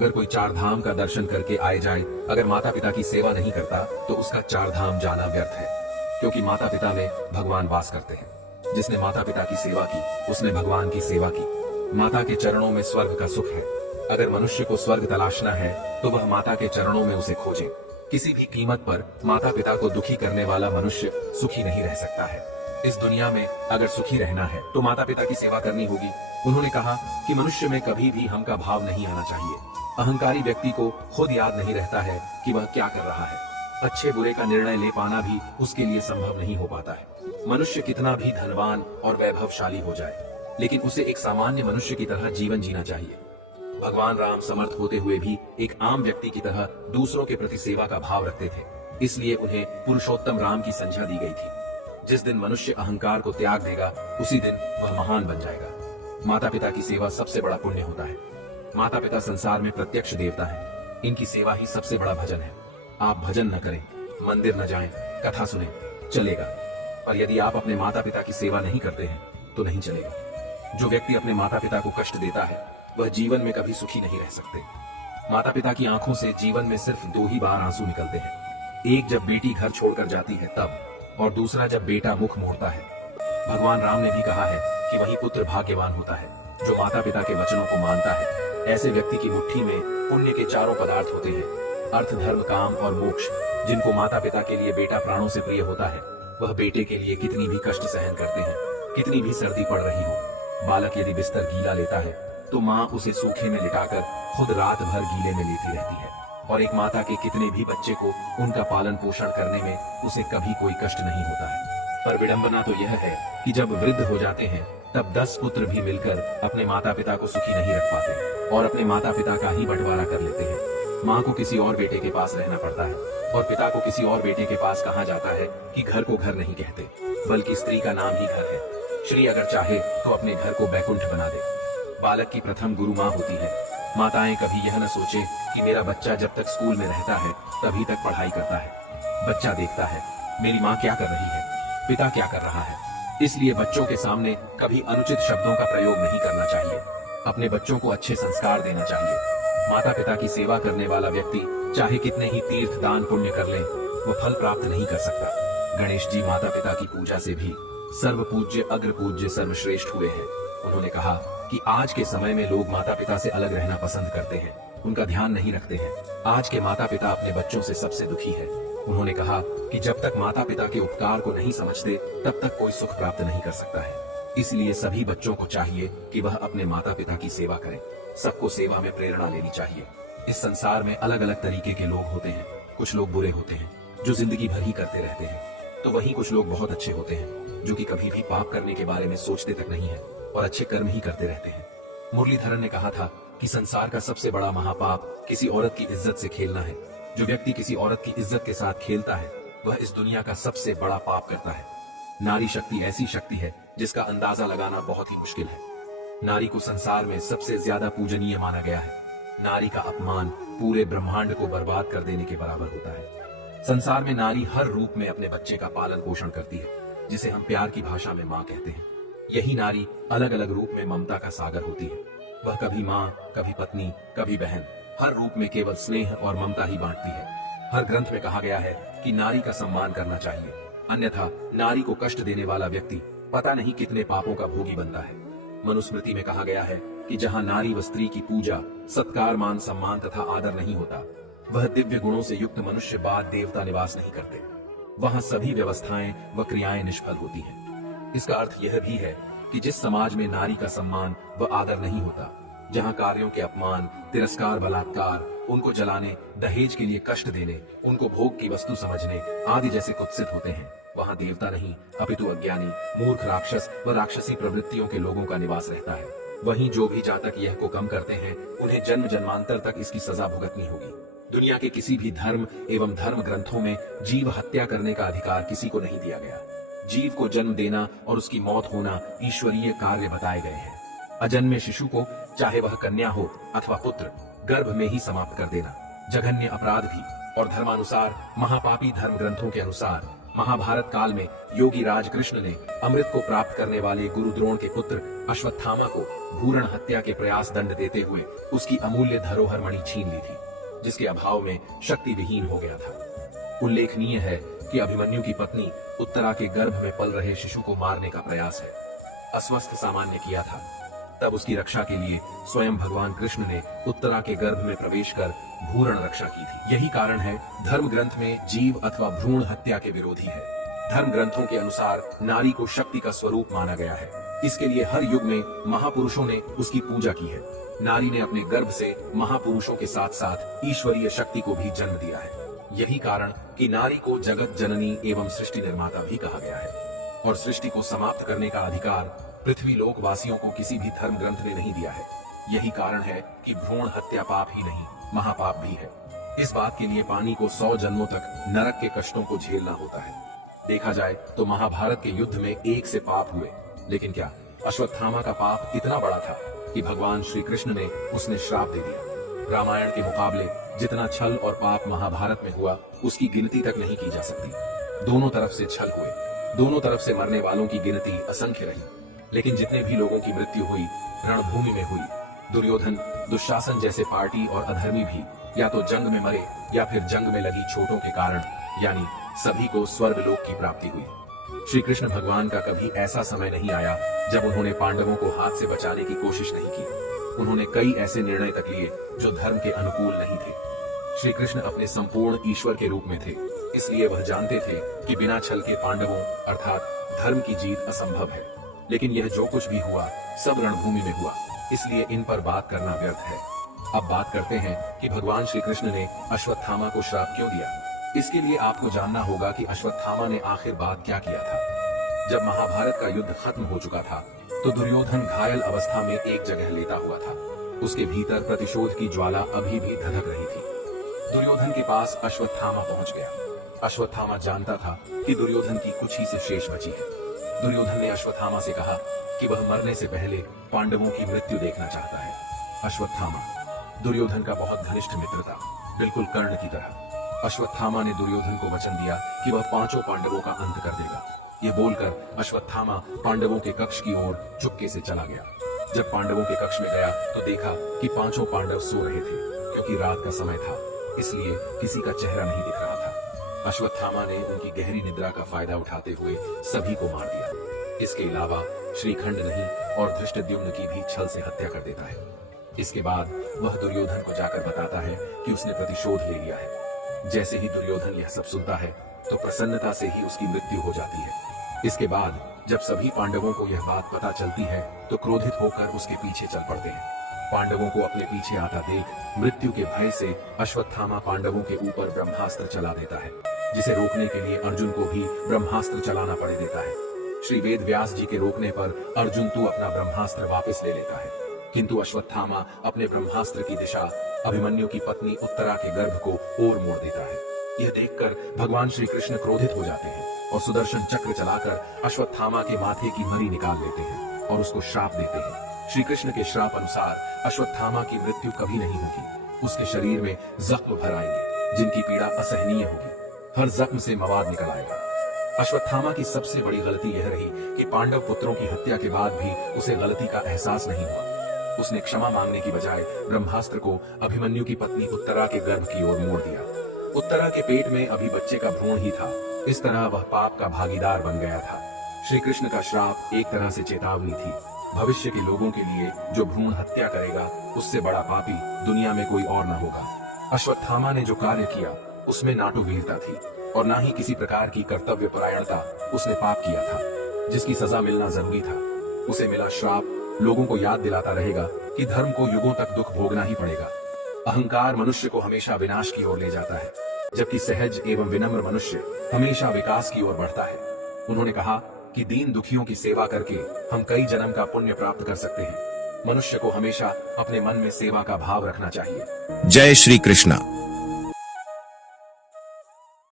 अगर कोई चार धाम का दर्शन करके आए जाए, अगर माता पिता की सेवा नहीं करता तो उसका चार धाम जाना व्यर्थ है, क्योंकि माता पिता में भगवान वास करते हैं। जिसने माता पिता की सेवा की उसने भगवान की सेवा की। माता के चरणों में स्वर्ग का सुख है। अगर मनुष्य को स्वर्ग तलाशना है तो वह माता के चरणों में उसे खोजे। किसी भी कीमत पर माता पिता को दुखी करने वाला मनुष्य सुखी नहीं रह सकता है। इस दुनिया में अगर सुखी रहना है तो माता पिता की सेवा करनी होगी। उन्होंने कहा कि मनुष्य में कभी भी हम का भाव नहीं आना चाहिए। अहंकारी व्यक्ति को खुद याद नहीं रहता है कि वह क्या कर रहा है। अच्छे बुरे का निर्णय ले पाना भी उसके लिए संभव नहीं हो पाता है। मनुष्य कितना भी धनवान और वैभवशाली हो जाए, लेकिन उसे एक सामान्य मनुष्य की तरह जीवन जीना चाहिए। भगवान राम समर्थ होते हुए भी एक आम व्यक्ति की तरह दूसरों के प्रति सेवा का भाव रखते थे, इसलिए उन्हें पुरुषोत्तम राम की संज्ञा दी गई थी। जिस दिन मनुष्य अहंकार को त्याग देगा उसी दिन वह महान बन जाएगा। माता पिता की सेवा सबसे बड़ा पुण्य होता है। माता पिता संसार में प्रत्यक्ष देवता है। इनकी सेवा ही सबसे बड़ा भजन है। आप भजन न करें, मंदिर न जाएं, कथा सुने, चलेगा, पर यदि आप अपने माता पिता की सेवा नहीं करते हैं तो नहीं चलेगा। जो व्यक्ति अपने माता पिता को कष्ट देता है वह जीवन में कभी सुखी नहीं रह सकते। माता पिता की आंखों से जीवन में सिर्फ 2 ही बार आंसू निकलते हैं, एक जब बेटी घर छोड़कर जाती है तब, और दूसरा जब बेटा मुख मोड़ता है। भगवान राम ने भी कहा है कि वही पुत्र भाग्यवान होता है जो माता पिता के वचनों को मानता है। ऐसे व्यक्ति की मुट्ठी में पुण्य के चारों पदार्थ होते हैं, अर्थ, धर्म, काम और मोक्ष। जिनको माता पिता के लिए बेटा प्राणों से प्रिय होता है वह बेटे के लिए कितनी भी कष्ट सहन करते हैं, कितनी भी सर्दी पड़ रही हो। बालक यदि बिस्तर गीला लेता है तो माँ उसे सूखे में लिटाकर खुद रात भर गीले में लेटी रहती है, और एक माता के कितने भी बच्चे को उनका पालन पोषण करने में उसे कभी कोई कष्ट नहीं होता है। पर विडंबना तो यह है कि जब वृद्ध हो जाते हैं तब 10 पुत्र भी मिलकर अपने माता पिता को सुखी नहीं रख पाते और अपने माता पिता का ही बंटवारा कर लेते हैं। माँ को किसी और बेटे के पास रहना पड़ता है और पिता को किसी और बेटे के पास कहा जाता है कि घर को घर नहीं कहते, बल्कि स्त्री का नाम ही घर है। श्री अगर चाहे तो अपने घर को बैकुंठ बना दे। बालक की प्रथम गुरु माँ होती है। माताएं कभी यह न सोचे कि मेरा बच्चा जब तक स्कूल में रहता है तभी तक पढ़ाई करता है। बच्चा देखता है मेरी माँ क्या कर रही है, पिता क्या कर रहा है। इसलिए बच्चों के सामने कभी अनुचित शब्दों का प्रयोग नहीं करना चाहिए। अपने बच्चों को अच्छे संस्कार देना चाहिए। माता पिता की सेवा करने वाला व्यक्ति चाहे कितने ही तीर्थ दान पुण्य कर ले, वो फल प्राप्त नहीं कर सकता। गणेश जी माता पिता की पूजा से भी सर्व पूज्य अग्र पूज्य सर्वश्रेष्ठ हुए हैं। उन्होंने कहा कि आज के समय में लोग माता पिता से अलग रहना पसंद करते हैं, उनका ध्यान नहीं रखते हैं। आज के माता पिता अपने बच्चों से सबसे दुखी है। उन्होंने कहा कि जब तक माता पिता के उपकार को नहीं समझते तब तक कोई सुख प्राप्त नहीं कर सकता है। इसलिए सभी बच्चों को चाहिए कि वह अपने माता पिता की सेवा करें। सबको सेवा में प्रेरणा लेनी चाहिए। इस संसार में अलग अलग तरीके के लोग होते हैं। कुछ लोग बुरे होते हैं जो जिंदगी भर ही करते रहते हैं, तो वहीं कुछ लोग बहुत अच्छे होते हैं जो कि कभी भी पाप करने के बारे में सोचते तक नहीं है और अच्छे कर्म ही करते रहते हैं। मुरलीधरन ने कहा था कि संसार का सबसे बड़ा महापाप किसी औरत की इज्जत से खेलना है। जो व्यक्ति किसी औरत की इज्जत के साथ खेलता है वह इस दुनिया का सबसे बड़ा पाप करता है। नारी शक्ति ऐसी शक्ति है जिसका अंदाजा लगाना बहुत ही मुश्किल है। नारी को संसार में सबसे ज्यादा पूजनीय माना गया है। नारी का अपमान पूरे ब्रह्मांड को बर्बाद कर देने के बराबर होता है। संसार में नारी हर रूप में अपने बच्चे का पालन पोषण करती है, जिसे हम प्यार की भाषा में माँ कहते हैं। यही नारी अलग अलग रूप में ममता का सागर होती है। वह कभी माँ, कभी पत्नी, कभी बहन, हर रूप में केवल स्नेह और ममता ही बांटती है। हर ग्रंथ में कहा गया है कि नारी का सम्मान करना चाहिए, अन्यथा नारी को कष्ट देने वाला व्यक्ति पता नहीं कितने पापों का भोगी बनता है। मनुस्मृति में कहा गया है कि जहाँ नारी व स्त्री की पूजा, सत्कार, मान सम्मान तथा आदर नहीं होता, वह दिव्य गुणों से युक्त मनुष्य बाद देवता निवास नहीं करते। वहाँ सभी व्यवस्थाएं व क्रियाएं निष्फल होती हैं। इसका अर्थ यह भी है कि जिस समाज में नारी का सम्मान व आदर नहीं होता, जहाँ कार्यों के अपमान, तिरस्कार, बलात्कार, उनको जलाने, दहेज के लिए कष्ट देने, उनको भोग की वस्तु समझने आदि जैसे कुत्सित होते हैं, वहाँ देवता नहीं अपितु अज्ञानी, मूर्ख, राक्षस व राक्षसी प्रवृत्तियों के लोगों का निवास रहता है। वहीं जो भी जातक यह को कम करते हैं उन्हें जन्म जन्मांतर तक इसकी सजा भुगतनी होगी। दुनिया के किसी भी धर्म एवं धर्म ग्रंथों में जीव हत्या करने का अधिकार किसी को नहीं दिया गया। जीव को जन्म देना और उसकी मौत होना ईश्वरीय कार्य बताए गए हैं। अजन्मे शिशु को, चाहे वह कन्या हो अथवा पुत्र, गर्भ में ही समाप्त कर देना जघन्य अपराध भी, और धर्मानुसार महापापी धर्म ग्रंथों के अनुसार महाभारत काल में योगी राज कृष्ण ने अमृत को प्राप्त करने वाले गुरु द्रोण के पुत्र अश्वत्थामा को भूरण हत्या के प्रयास दंड देते हुए उसकी अमूल्य धरोहर मणि छीन ली थी, जिसके अभाव में शक्ति विहीन हो गया था। उल्लेखनीय है कि अभिमन्यु की पत्नी उत्तरा के गर्भ में पल रहे शिशु को मारने का प्रयास है अस्वस्थ सामान्य किया था। तब उसकी रक्षा के लिए स्वयं भगवान कृष्ण ने उत्तरा के गर्भ में प्रवेश कर भूरण रक्षा की थी। यही कारण है धर्म ग्रंथ में जीव अथवा भ्रूण हत्या के विरोधी है। धर्म ग्रंथों के अनुसार नारी को शक्ति का स्वरूप माना गया है। इसके लिए हर युग में महापुरुषों ने उसकी पूजा की है। नारी ने अपने गर्भ से महापुरुषों के साथ साथ ईश्वरीय शक्ति को भी जन्म दिया है। यही कारण कि नारी को जगत जननी एवं सृष्टि निर्माता भी कहा गया है। और सृष्टि को समाप्त करने का अधिकार पृथ्वी लोक वासियों को किसी भी धर्म ग्रंथ ने नहीं दिया है। यही कारण है कि भ्रूण हत्या पाप ही नहीं महापाप भी है। इस बात के लिए पानी को 100 जन्मों तक नरक के कष्टों को झेलना होता है। देखा जाए तो महाभारत के युद्ध में 1 से पाप हुए, लेकिन क्या अश्वत्थामा का पाप इतना बड़ा था कि भगवान श्री कृष्ण ने उसने श्राप दे दिया। रामायण के मुकाबले जितना छल और पाप महाभारत में हुआ उसकी गिनती तक नहीं की जा सकती। दोनों तरफ से छल हुए, दोनों तरफ से मरने वालों की गिनती असंख्य रही, लेकिन जितने भी लोगों की मृत्यु हुई रणभूमि में हुई। दुर्योधन, दुशासन जैसे पार्टी और अधर्मी भी या तो जंग में मरे या फिर जंग में लगी चोटों के कारण, यानी सभी को स्वर्गलोक की प्राप्ति हुई। श्री कृष्ण भगवान का कभी ऐसा समय नहीं आया जब उन्होंने पांडवों को हाथ से बचाने की कोशिश नहीं की। उन्होंने कई ऐसे निर्णय तक लिए जो धर्म के अनुकूल नहीं थे। श्री कृष्ण अपने संपूर्ण ईश्वर के रूप में थे, इसलिए वह जानते थे कि बिना छल के पांडवों अर्थात धर्म की जीत असंभव है। लेकिन यह जो कुछ भी हुआ सब रणभूमि में हुआ, इसलिए इन पर बात करना व्यर्थ है। अब बात करते हैं कि भगवान श्री कृष्ण ने अश्वत्थामा को श्राप क्यों दिया। इसके लिए आपको जानना होगा कि अश्वत्थामा ने आखिर बात क्या किया था। जब महाभारत का युद्ध खत्म हो चुका था तो दुर्योधन घायल अवस्था में एक जगह लेटा हुआ था। उसके भीतर प्रतिशोध की ज्वाला अभी भी धधक रही थी। दुर्योधन के पास अश्वत्थामा पहुंच गया। अश्वत्थामा जानता था कि दुर्योधन की कुछ ही से शेष बची है। दुर्योधन ने अश्वत्थामा से कहा कि वह मरने से पहले पांडवों की मृत्यु देखना चाहता है। अश्वत्थामा दुर्योधन का बहुत घनिष्ठ मित्र था, बिल्कुल कर्ण की तरह। अश्वत्थामा ने दुर्योधन को वचन दिया कि वह 5 पांडवों का अंत कर देगा। ये बोलकर अश्वत्थामा पांडवों के कक्ष की ओर चुपके से चला गया। जब पांडवों के कक्ष में गया तो देखा कि 5 पांडव सो रहे थे। क्योंकि रात का समय था इसलिए किसी का चेहरा नहीं दिख रहा था। अश्वत्थामा ने उनकी गहरी निद्रा का फायदा उठाते हुए सभी को मार दिया। इसके अलावा श्रीखंड नहीं और धृष्टद्युम्न की भी छल से हत्या कर देता है। इसके बाद वह दुर्योधन को जाकर बताता है कि उसने प्रतिशोध ले लिया है। जैसे ही दुर्योधन यह सब सुनता है तो प्रसन्नता से ही उसकी मृत्यु हो जाती है। इसके बाद जब सभी पांडवों को यह बात पता चलती है तो क्रोधित होकर उसके पीछे चल पड़ते हैं। पांडवों को अपने पीछे आता देख मृत्यु के भय से अश्वत्थामा पांडवों के ऊपर ब्रह्मास्त्र चला देता है, जिसे रोकने के लिए अर्जुन को भी ब्रह्मास्त्र चलाना पड़ देता है। श्री वेद व्यास जी के रोकने पर अर्जुन तो अपना ब्रह्मास्त्र वापस ले लेता है, किंतु अश्वत्थामा अपने ब्रह्मास्त्र की दिशा अभिमन्यु की पत्नी उत्तरा के गर्भ को ओर मोड़ देता है। यह देखकर भगवान श्री कृष्ण क्रोधित हो जाते हैं और सुदर्शन चक्र चलाकर अश्वत्थामा के माथे की मरी निकाल लेते हैं और उसको श्राप देते हैं। श्री कृष्ण के श्राप अनुसार अश्वत्थामा की मृत्यु कभी नहीं होगी। उसके शरीर में जख्म भर आएंगे जिनकी पीड़ा असहनीय होगी। हर जख्म से मवाद निकल आएगा। अश्वत्थामा की सबसे बड़ी गलती यह रही कि पांडव पुत्रों की हत्या के बाद भी उसे गलती का एहसास नहीं हुआ। उसने क्षमा मांगने की बजाय ब्रह्मास्त्र को अभिमन्यु की पत्नी उत्तरा के गर्भ की ओर मोड़ दिया। उत्तरा के पेट में अभी बच्चे का भ्रूण ही था। इस तरह वह पाप का भागीदार बन गया था। श्री कृष्ण का श्राप एक तरह से चेतावनी थी। भविष्य के लोगों के लिए जो भ्रूण हत्या करेगा उससे बड़ा पापी दुनिया में कोई और न होगा। अश्वत्थामा ने जो कार्य किया उसमें ना तो वीरता थी और ना ही किसी प्रकार की कर्तव्य परायणता। उसने पाप किया था जिसकी सजा मिलना जरूरी था। उसे मिला श्राप लोगों को याद दिलाता रहेगा कि धर्म को युगों तक दुख भोगना ही पड़ेगा। अहंकार मनुष्य को हमेशा विनाश की ओर ले जाता है, जबकि सहज एवं विनम्र मनुष्य हमेशा विकास की ओर बढ़ता है। उन्होंने कहा कि दीन दुखियों की सेवा करके हम कई जन्म का पुण्य प्राप्त कर सकते हैं। मनुष्य को हमेशा अपने मन में सेवा का भाव रखना चाहिए। जय श्री कृष्णा।